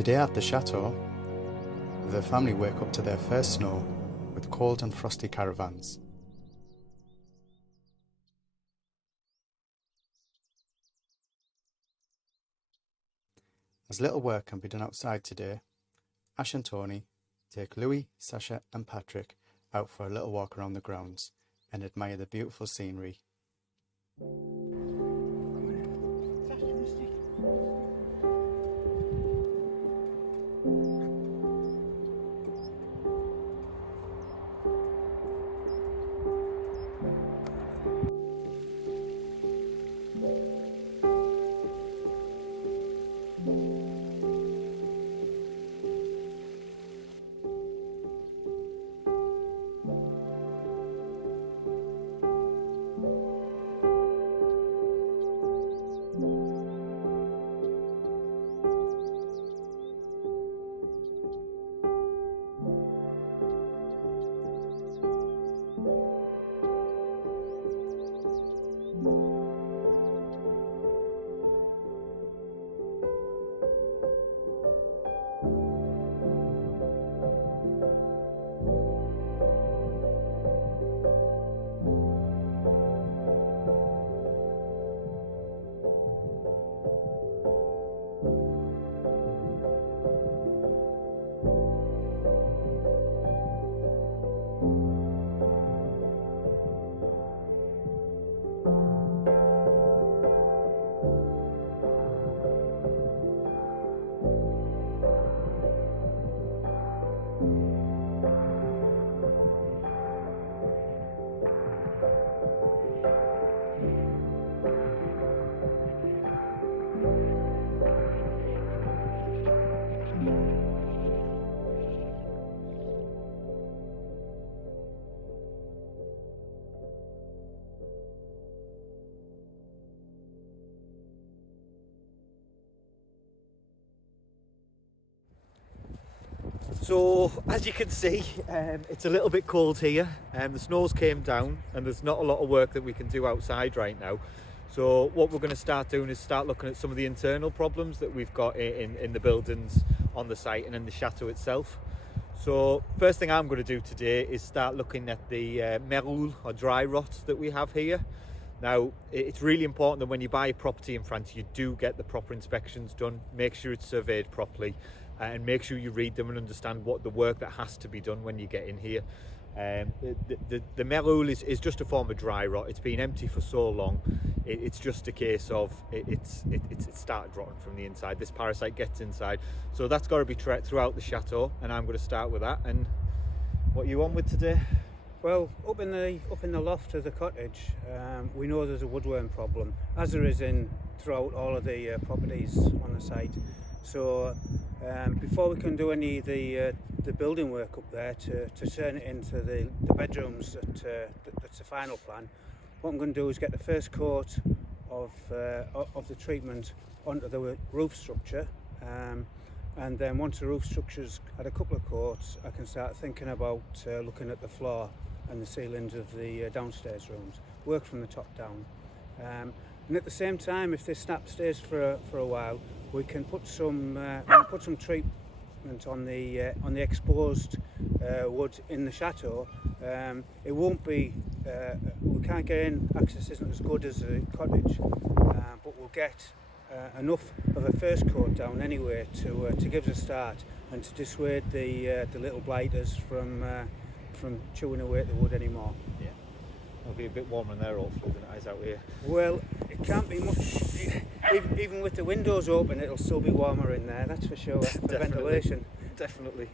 Today at the chateau, the family wake up to their first snow with cold and frosty caravans. As little work can be done outside today, Ash and Tony take Louis, Sasha and Patrick out for a little walk around the grounds and admire the beautiful scenery. So as you can see, it's a little bit cold here. The snow's came down and there's not a lot of work that we can do outside right now. So what we're going to start doing is start looking at some of the internal problems that we've got in the buildings on the site and in the chateau itself. So first thing I'm going to do today is start looking at the merule or dry rot that we have here. Now, it's really important that when you buy a property in France, you do get the proper inspections done, make sure it's surveyed properly, and make sure you read them and understand what the work that has to be done when you get in here. The merule is just a form of dry rot. It's been empty for so long. It's just a case of it's started rotting from the inside. This parasite gets inside, so that's got to be treated throughout the chateau. And I'm going to start with that. And what are you on with today? Well, up in the loft of the cottage, we know there's a woodworm problem, as there is throughout all of the properties on the site. So before we can do any of the building work up there to turn it into the bedrooms that's the final plan, what I'm going to do is get the first coat of the treatment onto the roof structure, and then once the roof structure's had a couple of coats, I can start thinking about looking at the floor and the ceilings of the downstairs rooms, work from the top down. And at the same time, if this snap stays for a while, we can put some treatment on the exposed wood in the chateau. It won't be, we can't get in, access isn't as good as a cottage, but we'll get enough of a first coat down anyway to give us a start and to dissuade the little blighters from chewing away at the wood anymore. Yeah, it'll be a bit warmer in there hopefully than it is out here. Well, it can't be much. Even with the windows open, it'll still be warmer in there, that's for sure, for ventilation. Definitely.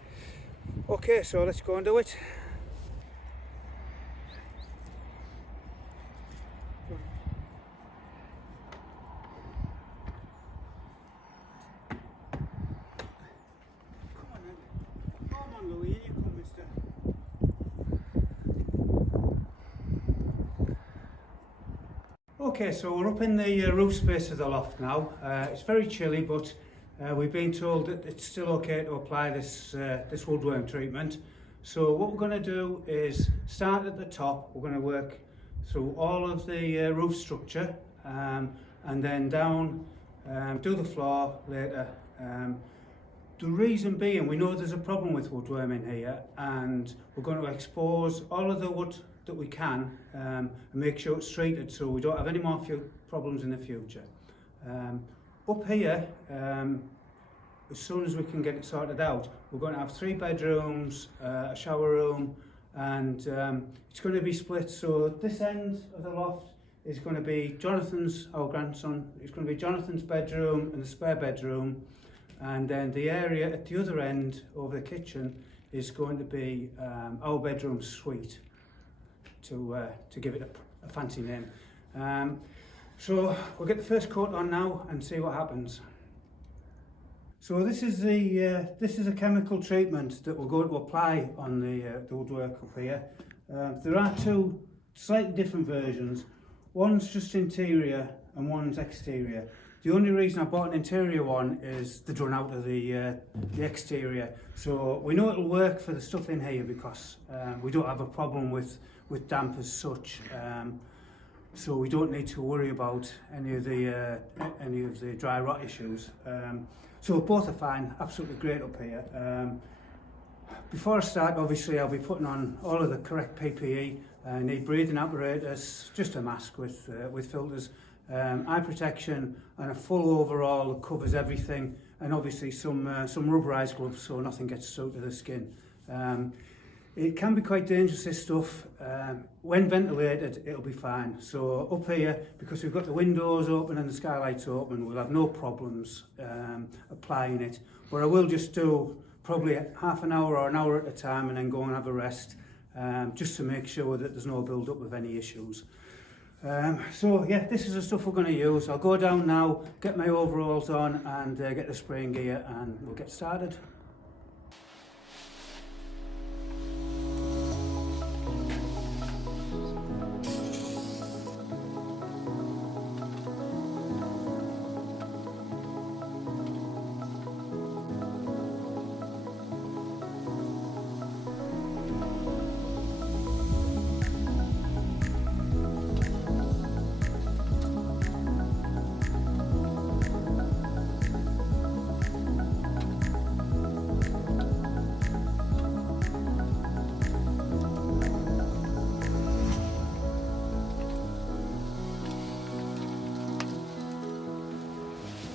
Okay, so let's go and do it. Come on, Louis, here you come, mister. Okay, so we're up in the roof space of the loft now. It's very chilly, but we've been told that it's still okay to apply this woodworm treatment. So what we're going to do is start at the top. We're going to work through all of the roof structure, and then down, do the floor later. The reason being, we know there's a problem with woodworm in here, and we're going to expose all of the wood that we can and make sure it's treated so we don't have any more problems in the future. Up here, as soon as we can get it sorted out, we're going to have 3 bedrooms, a shower room, and it's going to be split. So this end of the loft is going to be Jonathan's, our grandson, it's going to be Jonathan's bedroom and the spare bedroom, and then the area at the other end over the kitchen is going to be our bedroom suite, to give it a fancy name. So we'll get the first coat on now and see what happens. So this is a chemical treatment that we're going to apply on the woodwork up here. There are 2 slightly different versions. One's just interior and one's exterior. The only reason I bought an interior one is the run out of the exterior. So we know it'll work for the stuff in here because we don't have a problem with damp as such. So we don't need to worry about any of the dry rot issues. So both are fine, absolutely great up here. Before I start, obviously I'll be putting on all of the correct PPE. I need breathing apparatus, just a mask with filters, eye protection, and a full overall that covers everything, and obviously some rubberized gloves so nothing gets stuck to the skin. It can be quite dangerous, this stuff. When ventilated, it'll be fine. So up here, because we've got the windows open and the skylights open, we'll have no problems applying it. But I will just do probably half an hour or an hour at a time and then go and have a rest, just to make sure that there's no build-up of any issues. So yeah, this is the stuff we're going to use. I'll go down now, get my overalls on and get the spraying gear, and we'll get started.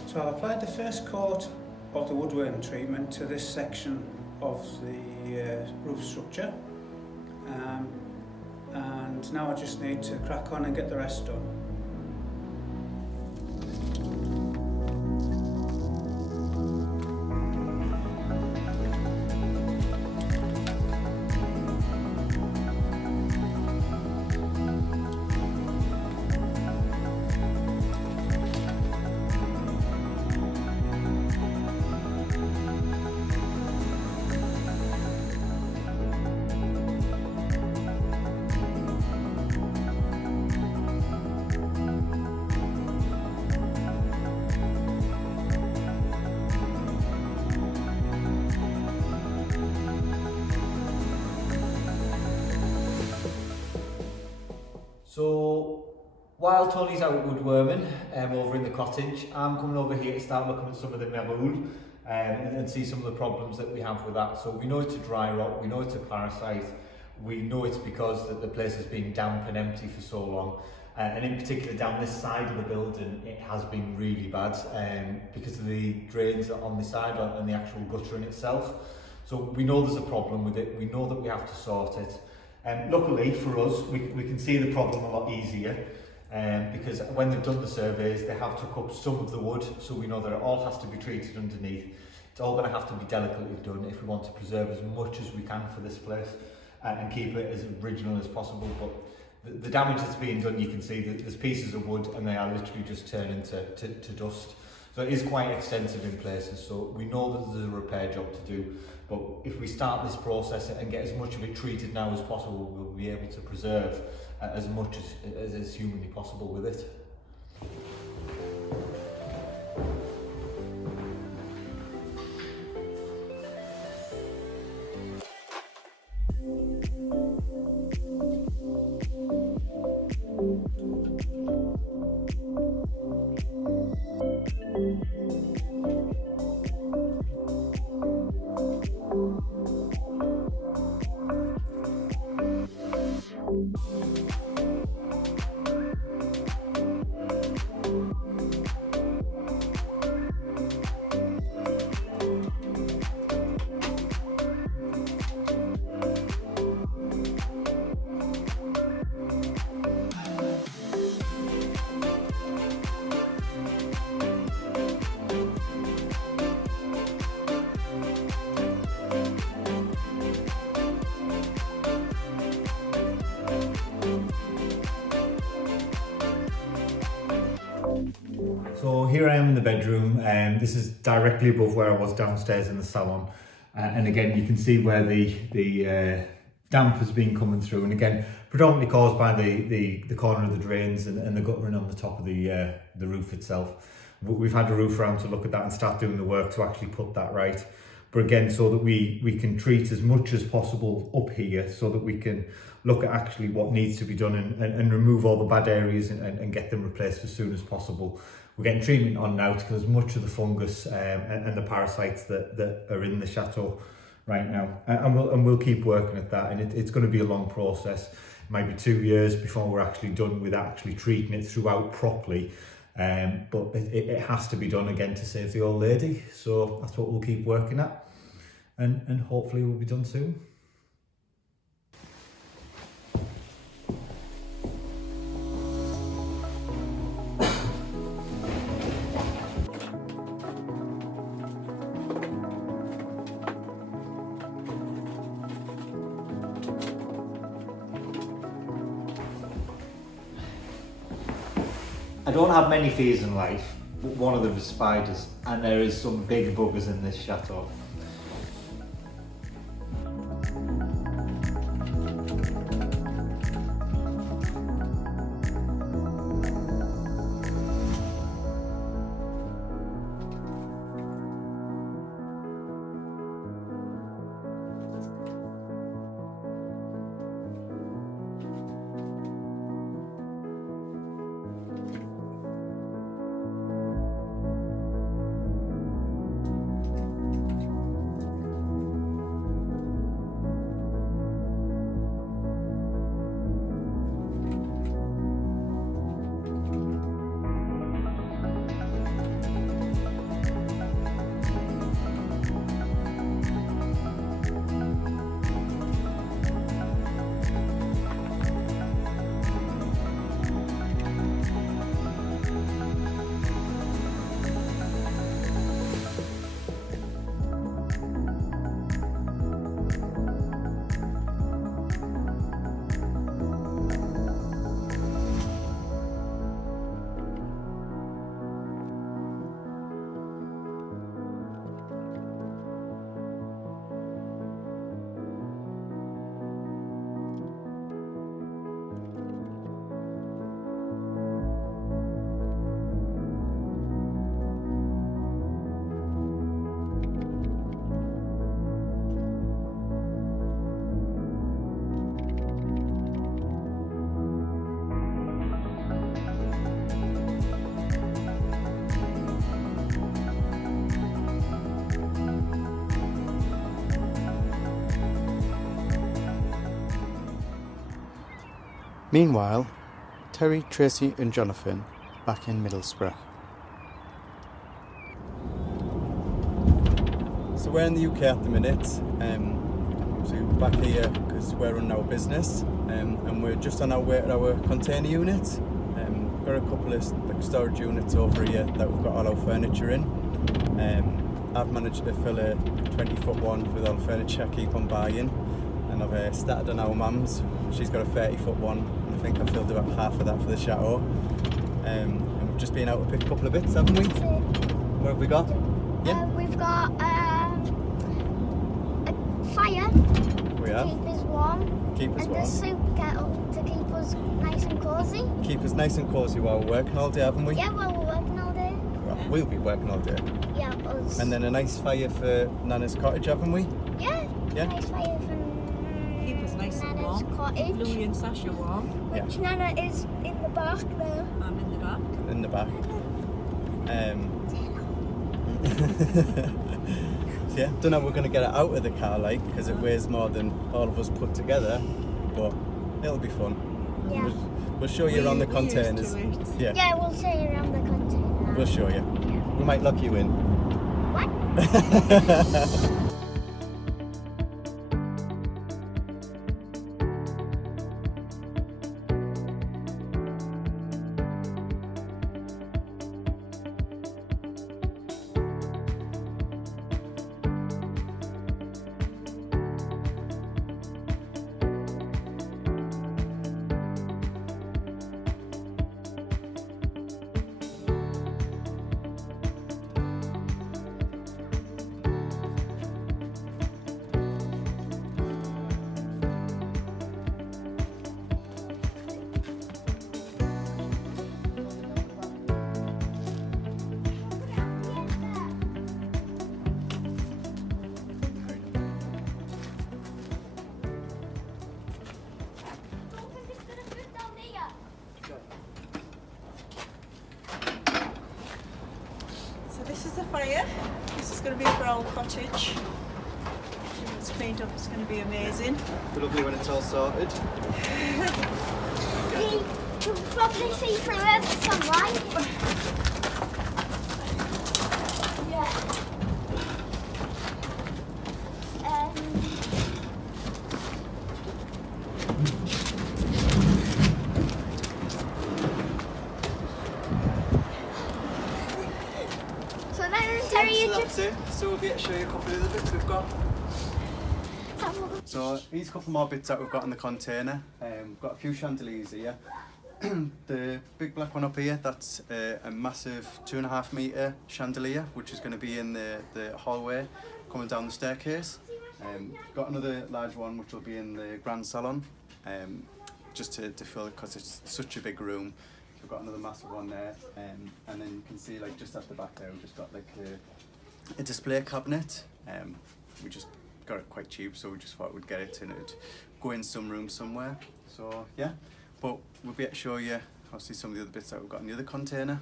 So I applied the first coat of the woodworm treatment to this section of the roof structure, and now I just need to crack on and get the rest done. So while Tony's out woodworming over in the cottage, I'm coming over here to start looking at some of the meroul and see some of the problems that we have with that. So we know it's a dry rot, we know it's a parasite, we know it's because that the place has been damp and empty for so long. And in particular down this side of the building, it has been really bad because of the drains on the side and the actual guttering itself. So we know there's a problem with it, we know that we have to sort it. Luckily for us, we can see the problem a lot easier because when they've done the surveys, they have took up some of the wood, so we know that it all has to be treated underneath. It's all going to have to be delicately done if we want to preserve as much as we can for this place and keep it as original as possible. But the damage that's being done, you can see that there's pieces of wood and they are literally just turning to dust. So it is quite extensive in places, so we know that there's a repair job to do. But if we start this process and get as much of it treated now as possible, we'll be able to preserve as much as is humanly possible with it. So here I am in the bedroom, and this is directly above where I was downstairs in the salon. And again, you can see where the damp has been coming through, and again, predominantly caused by the corner of the drains and the guttering on the top of the roof itself. We've had a roof around to look at that and start doing the work to actually put that right. But again, so that we can treat as much as possible up here, so that we can look at actually what needs to be done and remove all the bad areas and get them replaced as soon as possible. We're getting treatment on now to kill as much of the fungus and the parasites that are in the chateau right now. And we'll keep working at that, and it's going to be a long process. It might be 2 years before we're actually done with actually treating it throughout properly. But it has to be done again to save the old lady. So that's what we'll keep working at, and hopefully we'll be done soon. I don't have many fears in life, but one of them is spiders, and there is some big buggers in this chateau. Meanwhile, Terry, Tracy and Jonathan back in Middlesbrough. So we're in the UK at the minute, so we're back here because we're running our business, and we're just on our way to our container unit. Got a couple of storage units over here that we've got all our furniture in. I've managed to fill a 20-foot one with all the furniture I keep on buying, and I've started on our mum's. She's got a 30-foot one, and I think I've filled about half of that for the chateau. And we've just been out to pick a couple of bits, haven't we? What have we got? Yeah. We've got a fire We to have. keep us warm, Keep us and warm. a soup kettle to keep us nice and cosy. Keep us nice and cosy while we're working all day, haven't we? Yeah, well, we're working all day. Well, we'll be working all day. Yeah, us. And then a nice fire for Nana's cottage, haven't we? Yeah, Yeah. nice fire from Keep us nice and Nana's warm. cottage, Louis and Sasha warm. which Nana is in the back now. I'm in the back. In the back. So yeah, don't know if we're going to get it out of the car, like, because it weighs more than all of us put together, but it'll be fun. Yeah. We'll show you around the We're used to containers. it. Yeah, Yeah, we'll see you around the container. we'll show you. We might lock you in. What? fire. This is going to be a brown cottage. When it's cleaned up, it's going to be amazing. Lovely when it's all sorted. You can probably see through it with some light. Yeah. So then, Terry, you So just... that's it. So we'll be able to show you a couple of the bits we've got. So here's a couple more bits that we've got in the container. We've got a few chandeliers here. The big black one up here, that's a massive 2.5 metre chandelier, which is going to be in the hallway coming down the staircase. Got another large one which will be in the grand salon, just to fill it because it's such a big room. We've got another massive one there, and then you can see like just at the back there we've just got like a display cabinet. We just got it quite cheap, so we just thought we'd get it and it'd go in some room somewhere. So yeah, but we'll be able to show you obviously some of the other bits that we've got in the other container.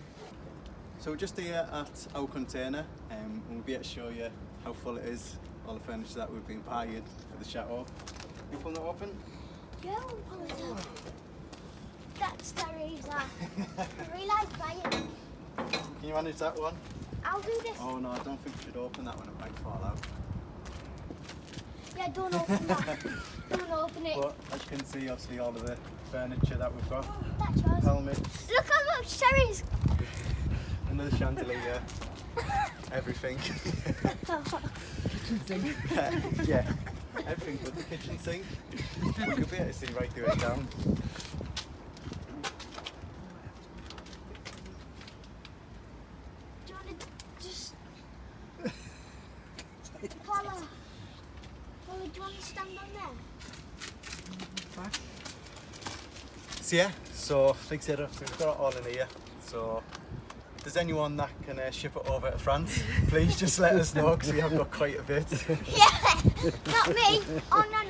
So we're just here at our container, and we'll be able to show you how full it is, all the furniture that we've been buying for the chateau. You pull that open? Yeah, we'll pull it up. That's Terry's. I realise buying. Can you manage that one? I'll do this. Oh no, I don't think we should open that one, it might fall out. Yeah, don't open that. Don't open it. But as you can see, obviously all of the furniture that we've got, That's yours. helmets, Look how much Terry's. another chandelier, everything. Kitchen sink. Yeah, everything but the kitchen sink. But you'll be able to see right through it down. Do you want to just... Paula, do you want to stand on there? So yeah, so like I said, we've got it all in here. So if there's anyone that can ship it over to France, please just let us know because we have got quite a bit. Yeah, not me. Oh no,